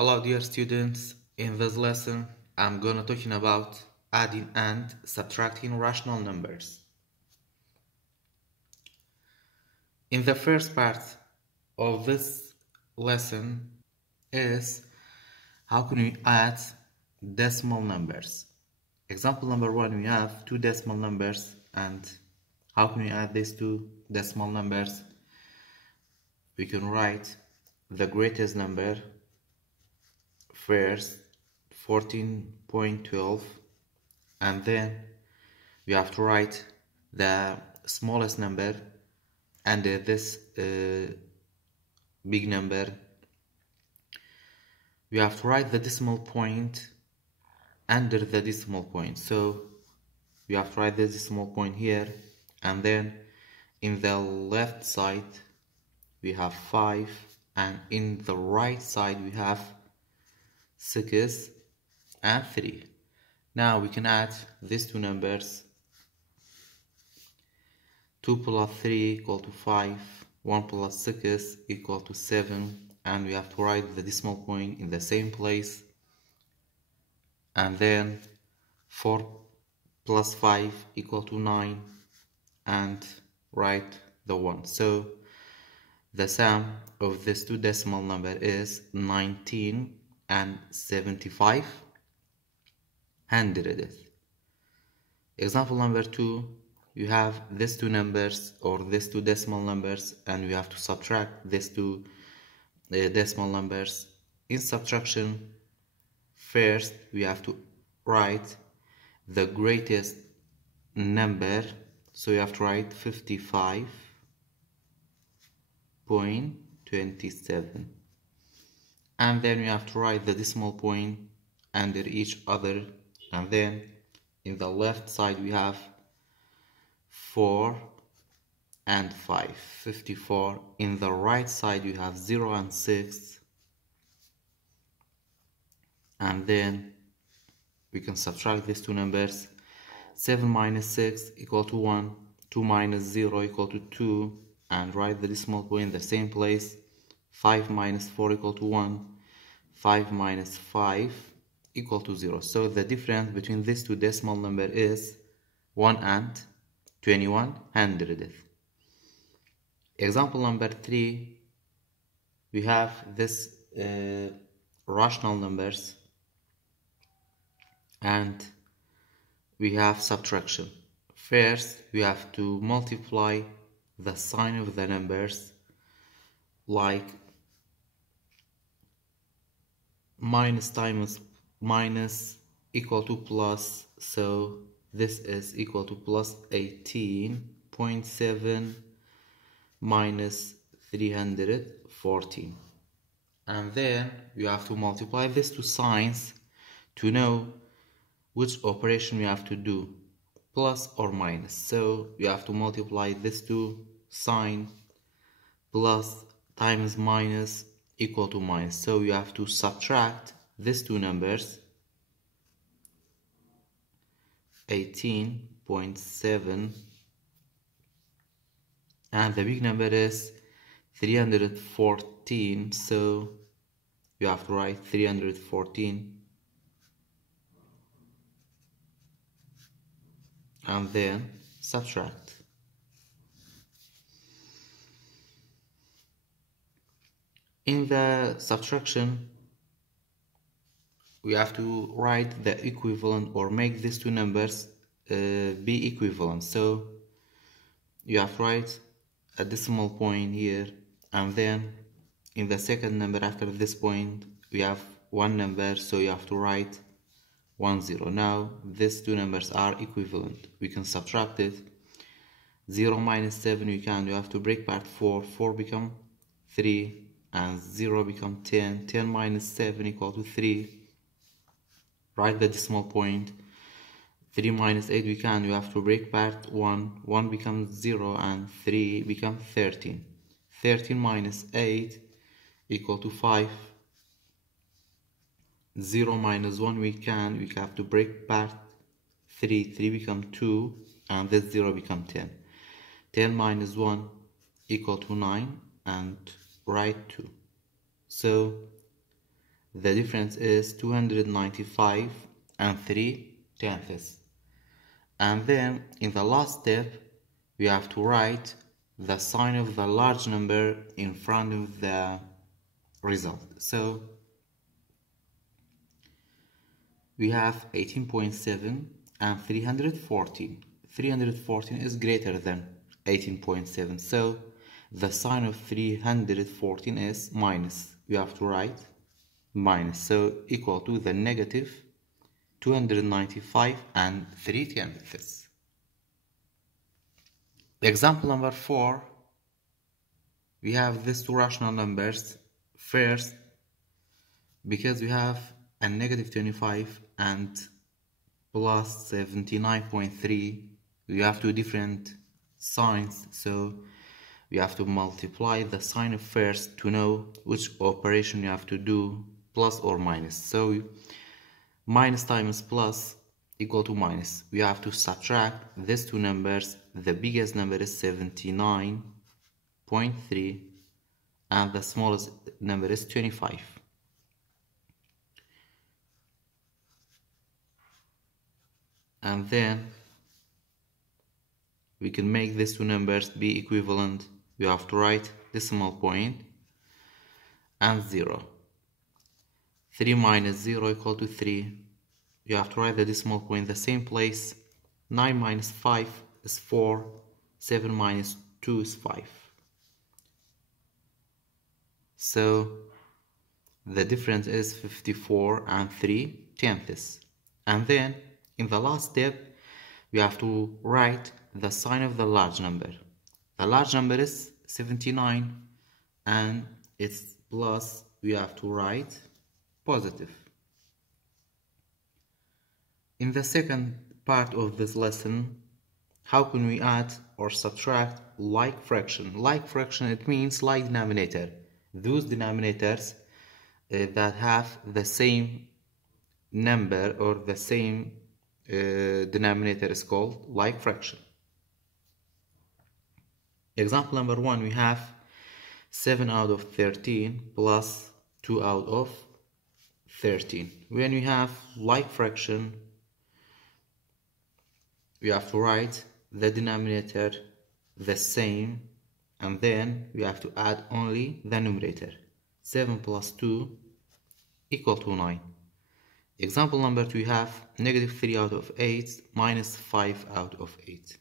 Hello dear students, in this lesson I'm gonna talking about adding and subtracting rational numbers. In the first part of this lesson is how can we add decimal numbers. Example number 1, we have two decimal numbers, and how can we add these two decimal numbers? We can write the greatest number first, 14.12, and then we have to write the smallest number under this big number. We have to write the decimal point under the decimal point, so we have to write the decimal point here, and then in the left side we have 5, and in the right side we have 6 and 3. Now we can add these two numbers. 2 plus 3 equal to 5, 1 plus 6 equal to 7, and we have to write the decimal point in the same place, and then 4 plus 5 equal to 9, and write the 1. So the sum of these two decimal number is 19 and 75 hundredths. Example number 2, you have these two numbers or these two decimal numbers, and we have to subtract these two decimal numbers. In subtraction, first we have to write the greatest number, so you have to write 55.27, and then we have to write the decimal point under each other, and then in the left side we have 4 and 5, 54. In the right side you have 0 and 6, and then we can subtract these two numbers. 7 minus 6 equal to 1, 2 minus 0 equal to 2, and write the decimal point in the same place. 5 minus 4 equal to 1, 5 minus 5 equal to 0. So the difference between these two decimal number is 1 and 21 hundredths. Example number 3, we have this rational numbers, and we have subtraction. First we have to multiply the sign of the numbers, like minus times minus equal to plus, so this is equal to plus 18.7 minus 314, and then you have to multiply these two signs to know which operation we have to do, plus or minus. So you have to multiply these two signs, plus times minus equal to minus, so you have to subtract these two numbers, 18.7, and the big number is 314, so you have to write 314, and then subtract. In the subtraction, we have to write the equivalent or make these two numbers be equivalent. So you have to write a decimal point here, and then in the second number after this point we have one number, so you have to write 10. Now these two numbers are equivalent. We can subtract it. 0 minus 7 we can, you have to break part 4, 4 become 3, and 0 become 10. 10 minus 7 equal to 3. Write the decimal point. 3 minus 8 we can, you have to break part 1, 1 becomes 0, and 3 become 13. 13 minus 8 equal to 5. 0 minus 1 we have to break part 3, 3 become 2, and this 0 become 10. 10 minus 1 equal to 9, and write 2. So the difference is 295 and 3/10. And then in the last step we have to write the sign of the large number in front of the result. So we have 18.7 and 314. 314 is greater than 18.7, so the sign of 314 is minus. We have to write minus, so equal to the negative 295 and 3/10. Example number 4, we have these two rational numbers. First, because we have a negative 25 and plus 79.3, we have two different signs, so we have to multiply the sign of first to know which operation you have to do, plus or minus. So minus times plus equal to minus. We have to subtract these two numbers. The biggest number is 79.3 and the smallest number is 25. And then we can make these two numbers be equivalent. We have to write decimal point and 0. 3 minus 0 equal to 3. You have to write the decimal point in the same place. 9 minus 5 is 4. 7 minus 2 is 5. So the difference is 54 and 3/10. And then in the last step we have to write the sign of the large number. The large number is 79 and its plus we have to write positive. In the second part of this lesson, how can we add or subtract like fraction? Like fraction, it means like denominator. Those denominators that have the same number or the same denominator is called like fraction. Example number 1, we have 7 out of 13 plus 2 out of 13. When we have like fraction, we have to write the denominator the same, and then we have to add only the numerator. 7 plus 2 equal to 9. Example number 2, we have negative 3 out of 8 minus 5 out of 8.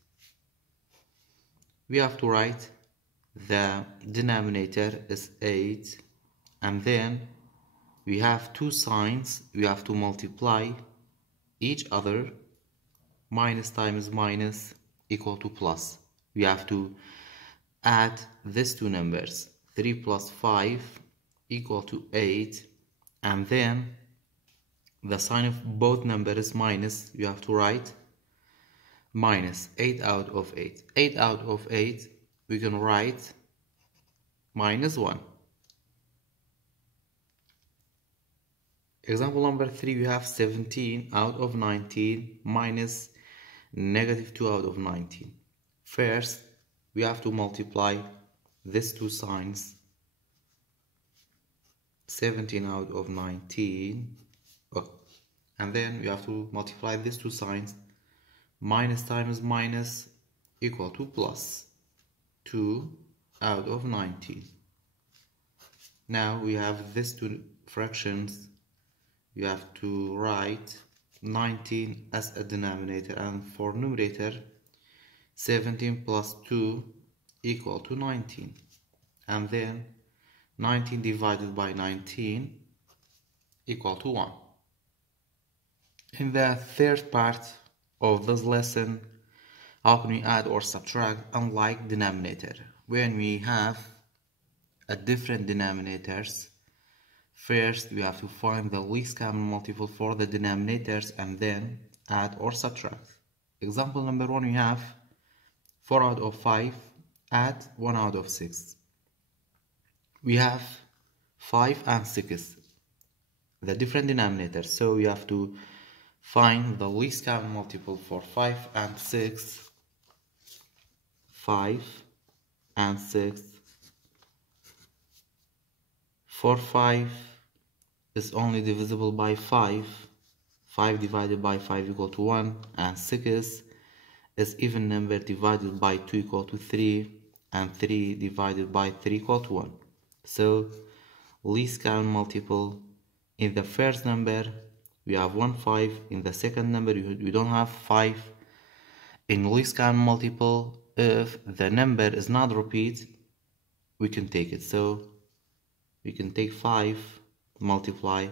We have to write the denominator is 8, and then we have two signs. We have to multiply each other. Minus times minus equal to plus. We have to add these two numbers. 3 plus 5 equal to 8, and then the sign of both numbers is minus. You have to write minus 8 out of 8. 8 out of 8 we can write minus 1. Example number 3, we have 17 out of 19 minus negative 2 out of 19. First, we have to multiply these two signs. 17 out of 19. And then we have to multiply these two signs. Minus times minus equal to plus. 2 out of 19. Now we have these two fractions. You have to write 19 as a denominator, and for numerator 17 plus 2 equal to 19, and then 19 divided by 19 equal to 1. In the third part of this lesson, how can we add or subtract unlike denominator? When we have a different denominators, first we have to find the least common multiple for the denominators and then add or subtract. Example number 1, we have 4 out of 5 add 1 out of 6. We have 5 and 6, the different denominators, so we have to find the least common multiple for 5 and 6. 5 and 6. For 5 is only divisible by 5. 5 divided by 5 equal to 1, and 6 is even number divided by 2 equal to 3, and 3 divided by 3 equal to 1. So least common multiple in the first number we have 1 5, in the second number we don't have 5. In least common multiple, if the number is not repeat, we can take it. So we can take 5 multiply.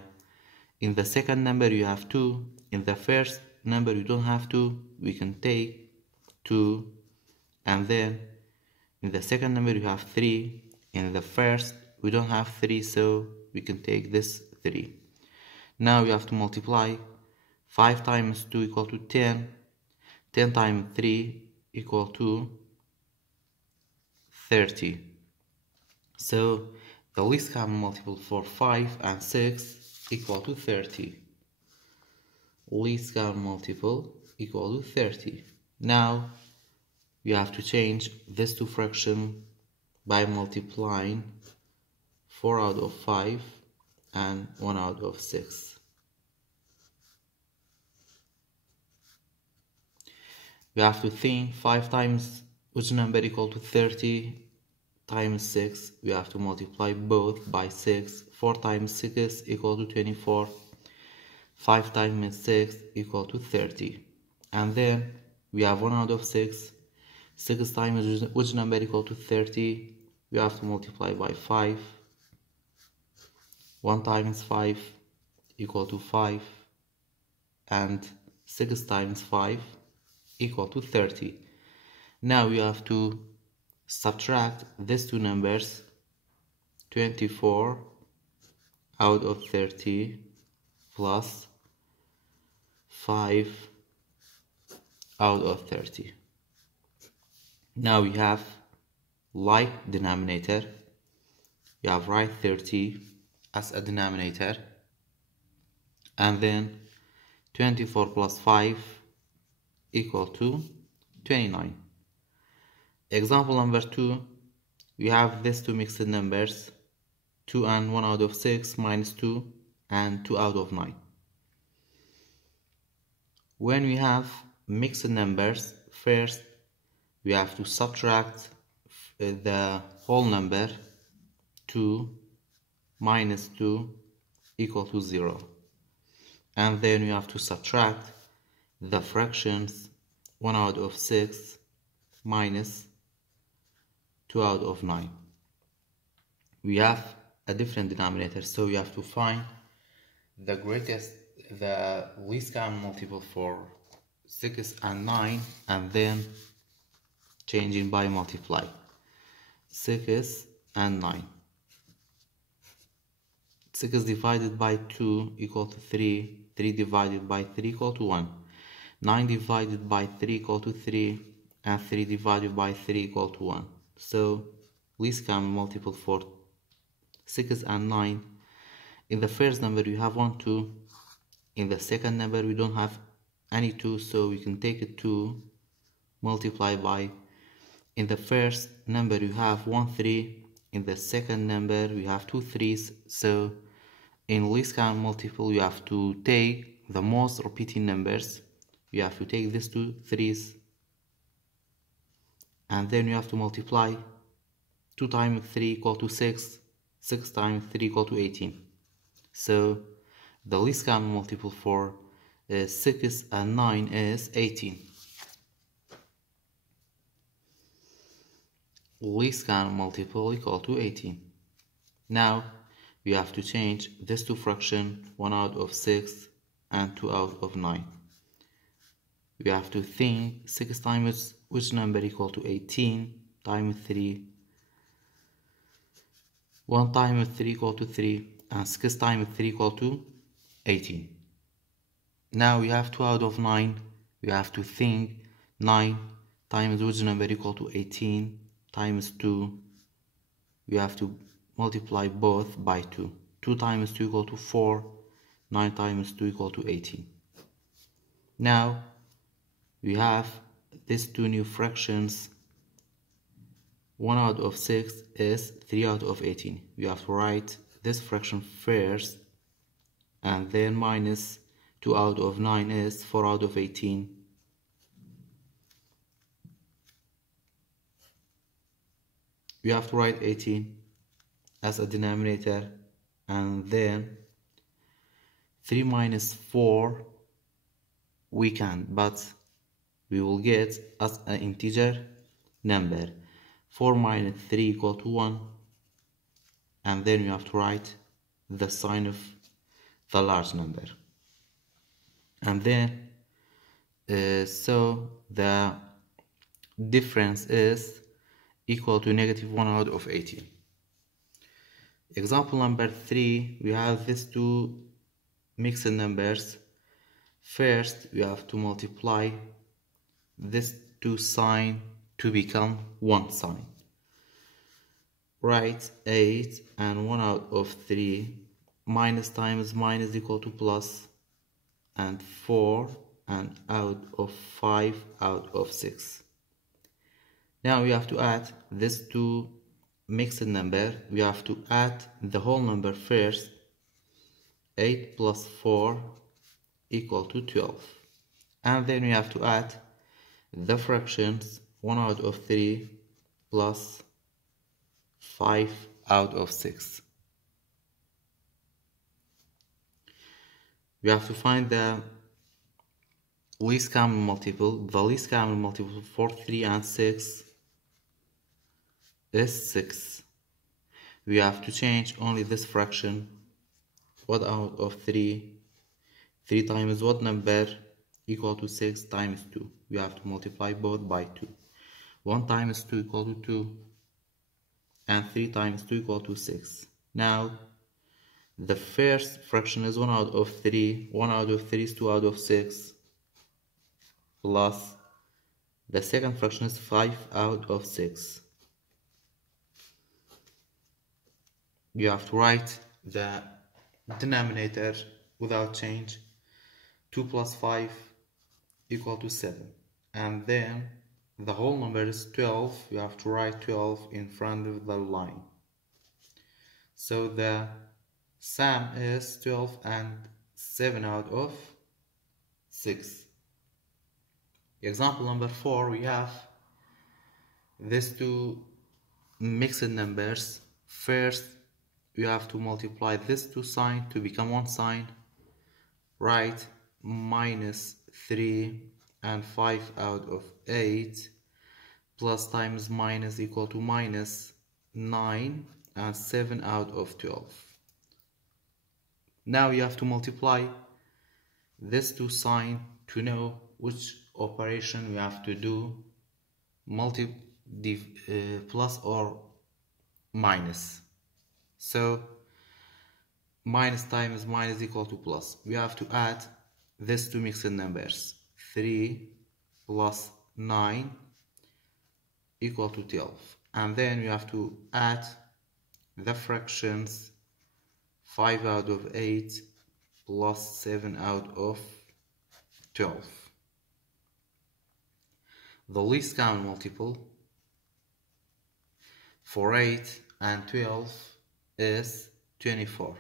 In the second number you have 2, in the first number you don't have 2, we can take 2, and then in the second number you have 3, in the first we don't have 3, so we can take this 3. Now we have to multiply. 5 times 2 equal to 10, 10 times 3 equal to 30. So the least common multiple for 5 and 6 equal to 30. Least common multiple equal to 30. Now we have to change this to fraction by multiplying 4 out of 5 and 1 out of 6. We have to think 5 times which number equal to 30 times 6. We have to multiply both by 6. 4 times 6 equal to 24. 5 times 6 equal to 30. And then we have 1 out of 6. 6 times which number equal to 30. We have to multiply by 5. 1 times 5 equal to 5. And 6 times 5 equal to 30. Now we have to subtract these two numbers. 24 out of 30 plus 5 out of 30. Now we have like denominator. You have write 30 as a denominator, and then 24 plus 5 equal to 29. Example number 2, we have these two mixed numbers, 2 and 1 out of 6 minus 2 and 2 out of 9. When we have mixed numbers, first we have to subtract the whole number. 2 minus 2 equal to 0. And then we have to subtract the fractions 1 out of 6 minus 2 out of 9. We have a different denominator, so we have to find the least common multiple for 6 and 9, and then changing by multiply. 6 and 9. 6 divided by 2 equal to 3. 3 divided by 3 equal to 1. 9 divided by 3 equal to 3, and 3 divided by 3 equal to 1. So least common multiple for 6 and 9. In the first number we have 1 2. In the second number we don't have any 2, so we can take it 2 multiply by. In the first number you have 1 3. In the second number we have 2 3s. So in least common multiple you have to take the most repeating numbers. You have to take these 2 3s, and then you have to multiply. 2 times 3 equal to 6. 6 times 3 equal to 18. So the least common multiple for 6 and 9 is 18. Least common multiple equal to 18. Now we have to change this to fraction 1 out of 6 and 2 out of 9. We have to think 6 times which number equal to 18 times 3. 1 times 3 equal to 3, and 6 times 3 equal to 18. Now we have 2 out of 9. We have to think 9 times which number equal to 18 times 2. We have to multiply both by 2. 2 times 2 equal to 4. 9 times 2 equal to 18. Now we have these two new fractions. 1 out of 6 is 3 out of 18. We have to write this fraction first, and then minus 2 out of 9 is 4 out of 18. We have to write 18 as a denominator, and then 3 minus 4 we can, but we will get as an integer number. 4 minus 3 equal to 1, and then we have to write the sign of the large number. And then so the difference is equal to negative 1 out of 18. Example number 3, we have these two mixed numbers. First, we have to multiply these two signs to become one sign. Write 8 and 1 out of 3. Minus times minus equal to plus, and 4 and out of 5 out of 6. Now we have to add these two mixed number. We have to add the whole number first. 8 plus 4 equal to 12. And then we have to add the fractions. 1 out of 3 plus 5 out of 6. We have to find the least common multiple. The least common multiple for 3 and 6 is 6. We have to change only this fraction. What out of 3? 3 times what number? Equal to 6 times 2. We have to multiply both by 2. 1 times 2 equal to 2. And 3 times 2 equal to 6. Now, the first fraction is 1 out of 3. 1 out of 3 is 2 out of 6. Plus, the second fraction is 5 out of 6. You have to write the denominator without change. 2 plus 5 equal to 7. And then the whole number is 12. You have to write 12 in front of the line. So the sum is 12 and 7 out of 6. Example number 4, we have these two mixed numbers. First, we have to multiply these two signs to become one sign. Write minus 3 and 5 out of 8 plus times minus equal to minus 9 and 7 out of 12. Now you have to multiply these two signs to know which operation we have to do, plus or minus. So minus times minus equal to plus. We have to add these two mixed numbers. 3 plus 9 equal to 12. And then we have to add the fractions. 5 out of 8 plus 7 out of 12. The least common multiple for 8 and 12 is 24.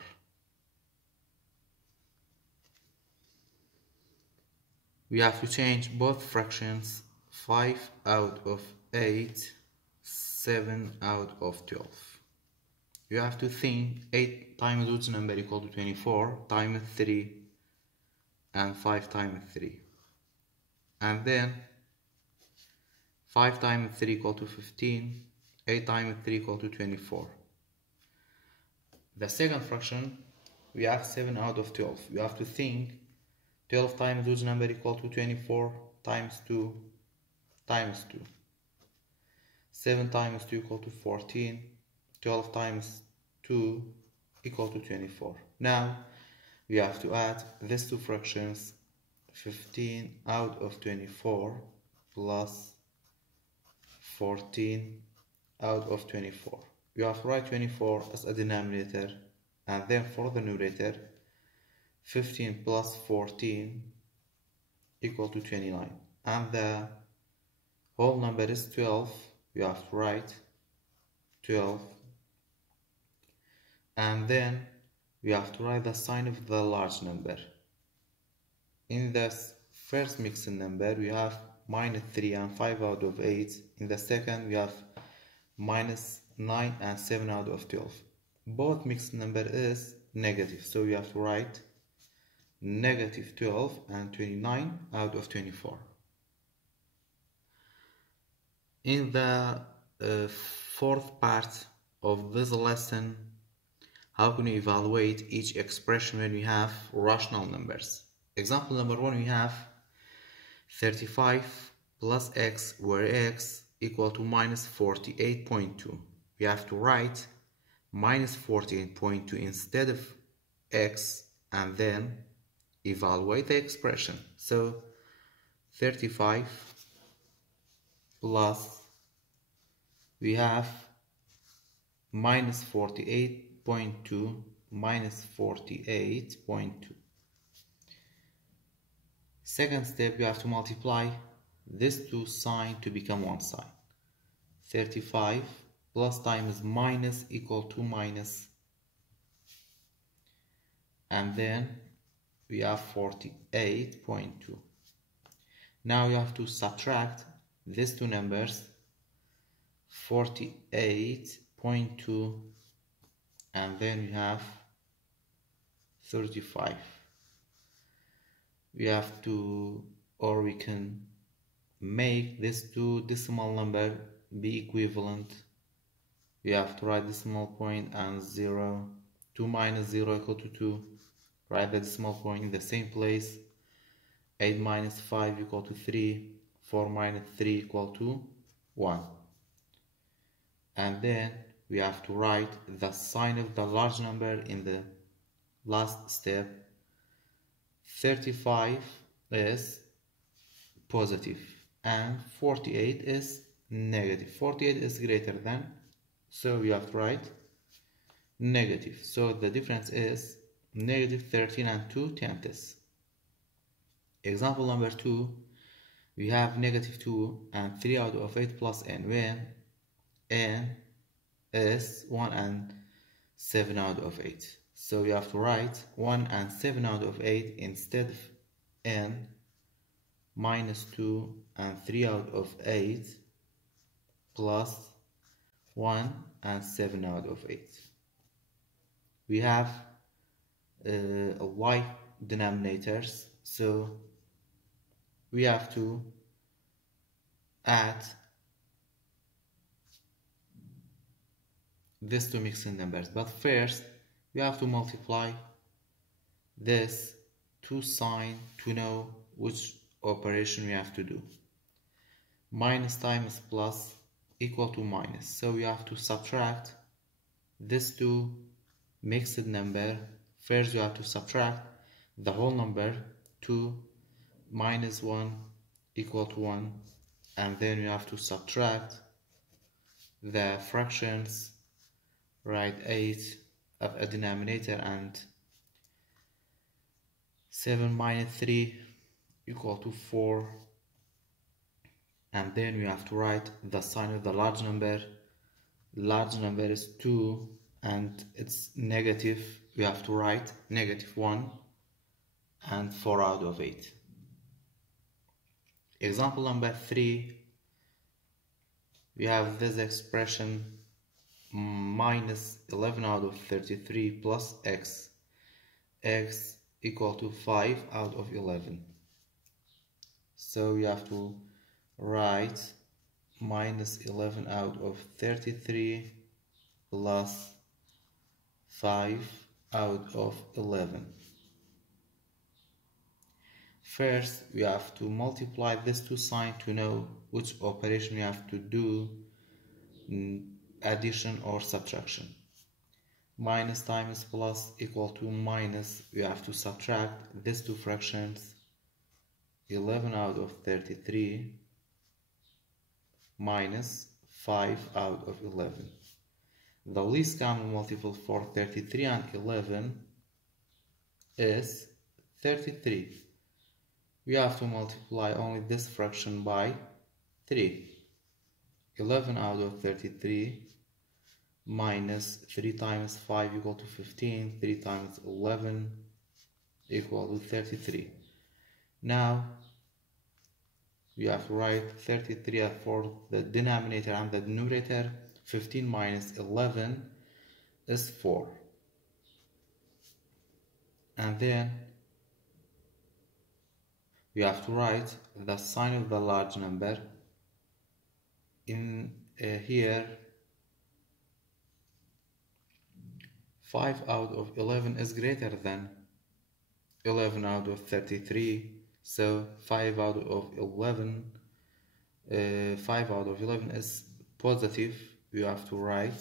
We have to change both fractions. 5 out of 8, 7 out of 12. You have to think 8 times which number equal to 24 times 3 and 5 times 3. And then 5 times 3 equal to 15, 8 times 3 equal to 24. The second fraction, we have 7 out of 12. You have to think 12 times which number equal to 24 times 2 times 2. 7 times 2 equal to 14. 12 times 2 equal to 24. Now we have to add these two fractions. 15 out of 24 plus 14 out of 24. You have to write 24 as a denominator, and then for the numerator 15 plus 14 equal to 29, and the whole number is 12. You have to write 12, and then we have to write the sign of the large number. In the first mixed number, we have -3 and 5 out of 8. In the second, we have -9 and 7 out of 12. Both mixed number is negative, so we have to write -12 and 29 out of 24. In the fourth part of this lesson, how can we evaluate each expression when we have rational numbers? Example number 1, we have 35 plus x, where x equal to -48.2. We have to write -48.2 instead of x and then evaluate the expression. So 35 plus, we have -48.2 -48.2. Second step, we have to multiply this two sign to become one sign. 35 plus times minus equal to minus, and then we have 48.2. Now you have to subtract these two numbers, 48.2, and then we have 35. We have to, or we can make this two decimal number be equivalent. We have to write decimal point and 0. 2 minus 0 equal to 2. Write the decimal point in the same place. 8 minus 5 equal to 3. 4 minus 3 equal to 1. And then we have to write the sign of the large number in the last step. 35 is positive and 48 is negative. 48 is greater than, so we have to write negative. So the difference is -13 and 2/10. Example number 2, we have -2 and 3 out of 8 plus n, when n is 1 and 7 out of 8. So we have to write 1 and 7 out of 8 instead of n, -2 and 3 out of 8 plus 1 and 7 out of 8. We have y denominators, so we have to add these two mixing numbers, but first we have to multiply this two sign to know which operation we have to do. Minus times plus equal to minus, so we have to subtract these two mixed number. First you have to subtract the whole number, 2 minus 1 equal to 1, and then you have to subtract the fractions. Write 8 of a denominator and 7 minus 3 equal to 4, and then we have to write the sign of the large number. Large number is 2 and it's negative. We have to write -1 and 4 out of 8. Example number 3, we have this expression -11 out of 33 plus x, x equal to 5 out of 11. So we have to write -11 out of 33 plus 5 out of 11. First we have to multiply these two signs to know which operation we have to do, addition or subtraction. Minus times plus equal to minus, we have to subtract these two fractions, 11 out of 33 minus 5 out of 11. The least common multiple for 33 and 11 is 33. We have to multiply only this fraction by 3. 11 out of 33 minus 3 times 5 equal to 15, 3 times 11 equal to 33. Now we have to write 33 for the denominator and the numerator. 15 minus 11 is 4. And then we have to write the sign of the large number. In here 5 out of 11 is greater than 11 out of 33, so 5 out of 11 is positive. We have to write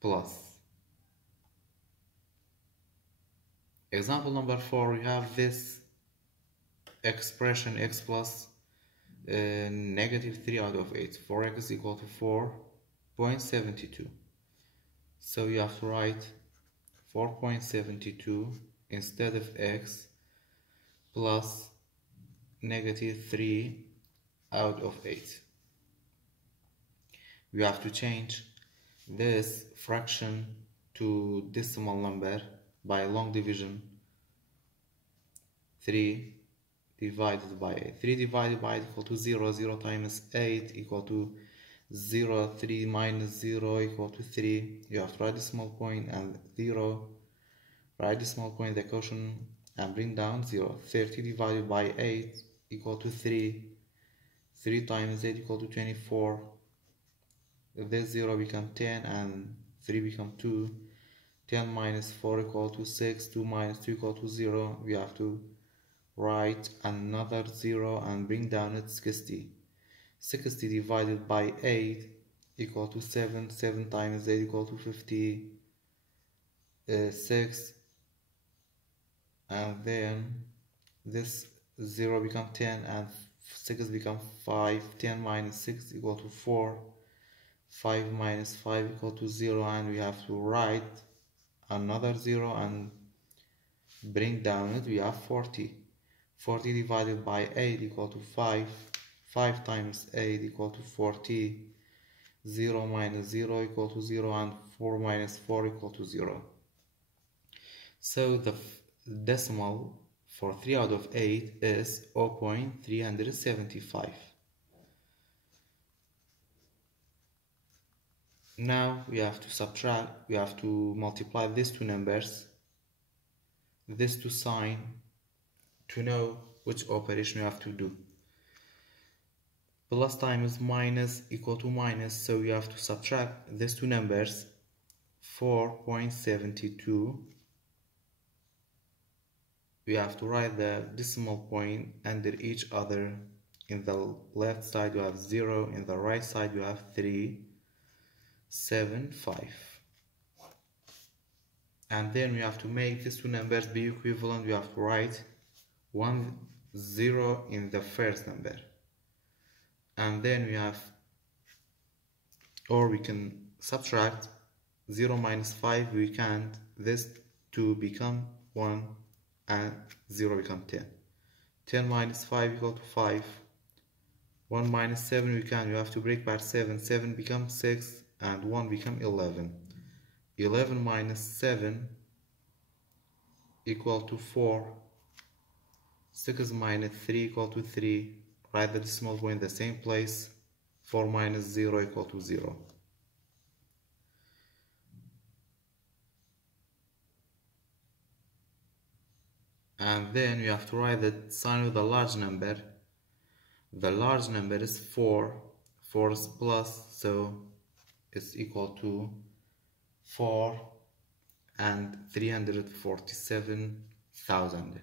plus. Example number 4, we have this expression x plus negative 3 out of 8 for x equal to 4.72. So you have to write 4.72 instead of x plus negative 3 out of 8. We have to change this fraction to decimal number by long division. 3 divided by 8. 3 divided by 8 equal to 0. 0 times 8 equal to 0. 3 minus 0 equal to 3. You have to write decimal point and 0. Write decimal point, the quotient, and bring down 0. 30 divided by 8 equal to 3. 3 times 8 equal to 24. This 0 become 10 and 3 become 2. 10 minus 4 equal to 6. 2 minus 2 equal to 0. We have to write another 0 and bring down it 60. 60 divided by 8 equal to 7. 7 times 8 equal to 56. And then this 0 become 10 and 6 become 5. 10 minus 6 equal to 4. 5 minus 5 equal to 0, and we have to write another 0 and bring down it. We have 40. 40 divided by 8 equal to 5. 5 times 8 equal to 40. 0 minus 0 equal to 0, and 4 minus 4 equal to 0. So the decimal for 3 out of 8 is 0.375. Now we have to subtract, we have to multiply these two numbers, these two signs, to know which operation we have to do. Plus times minus equal to minus, so we have to subtract these two numbers. 4.72. We have to write the decimal point under each other. In the left side you have 0, in the right side you have 3.75. And then we have to make these two numbers be equivalent. We have to write 1 0 in the first number, and then we have, or we can subtract 0 minus 5. We can't. This 2 become 1 and 0 become 10. 10 minus 5 equal to 5. 1 minus 7 we can. You have to break by 7. 7 becomes 6 and 1 become 11. 11 minus 7 equal to 4. 6 minus 3 equal to 3. Write the decimal point in the same place. 4 minus 0 equal to 0. And then you have to write the sign of the large number. The large number is 4. 4 is plus, so it's equal to 4 and 347,000.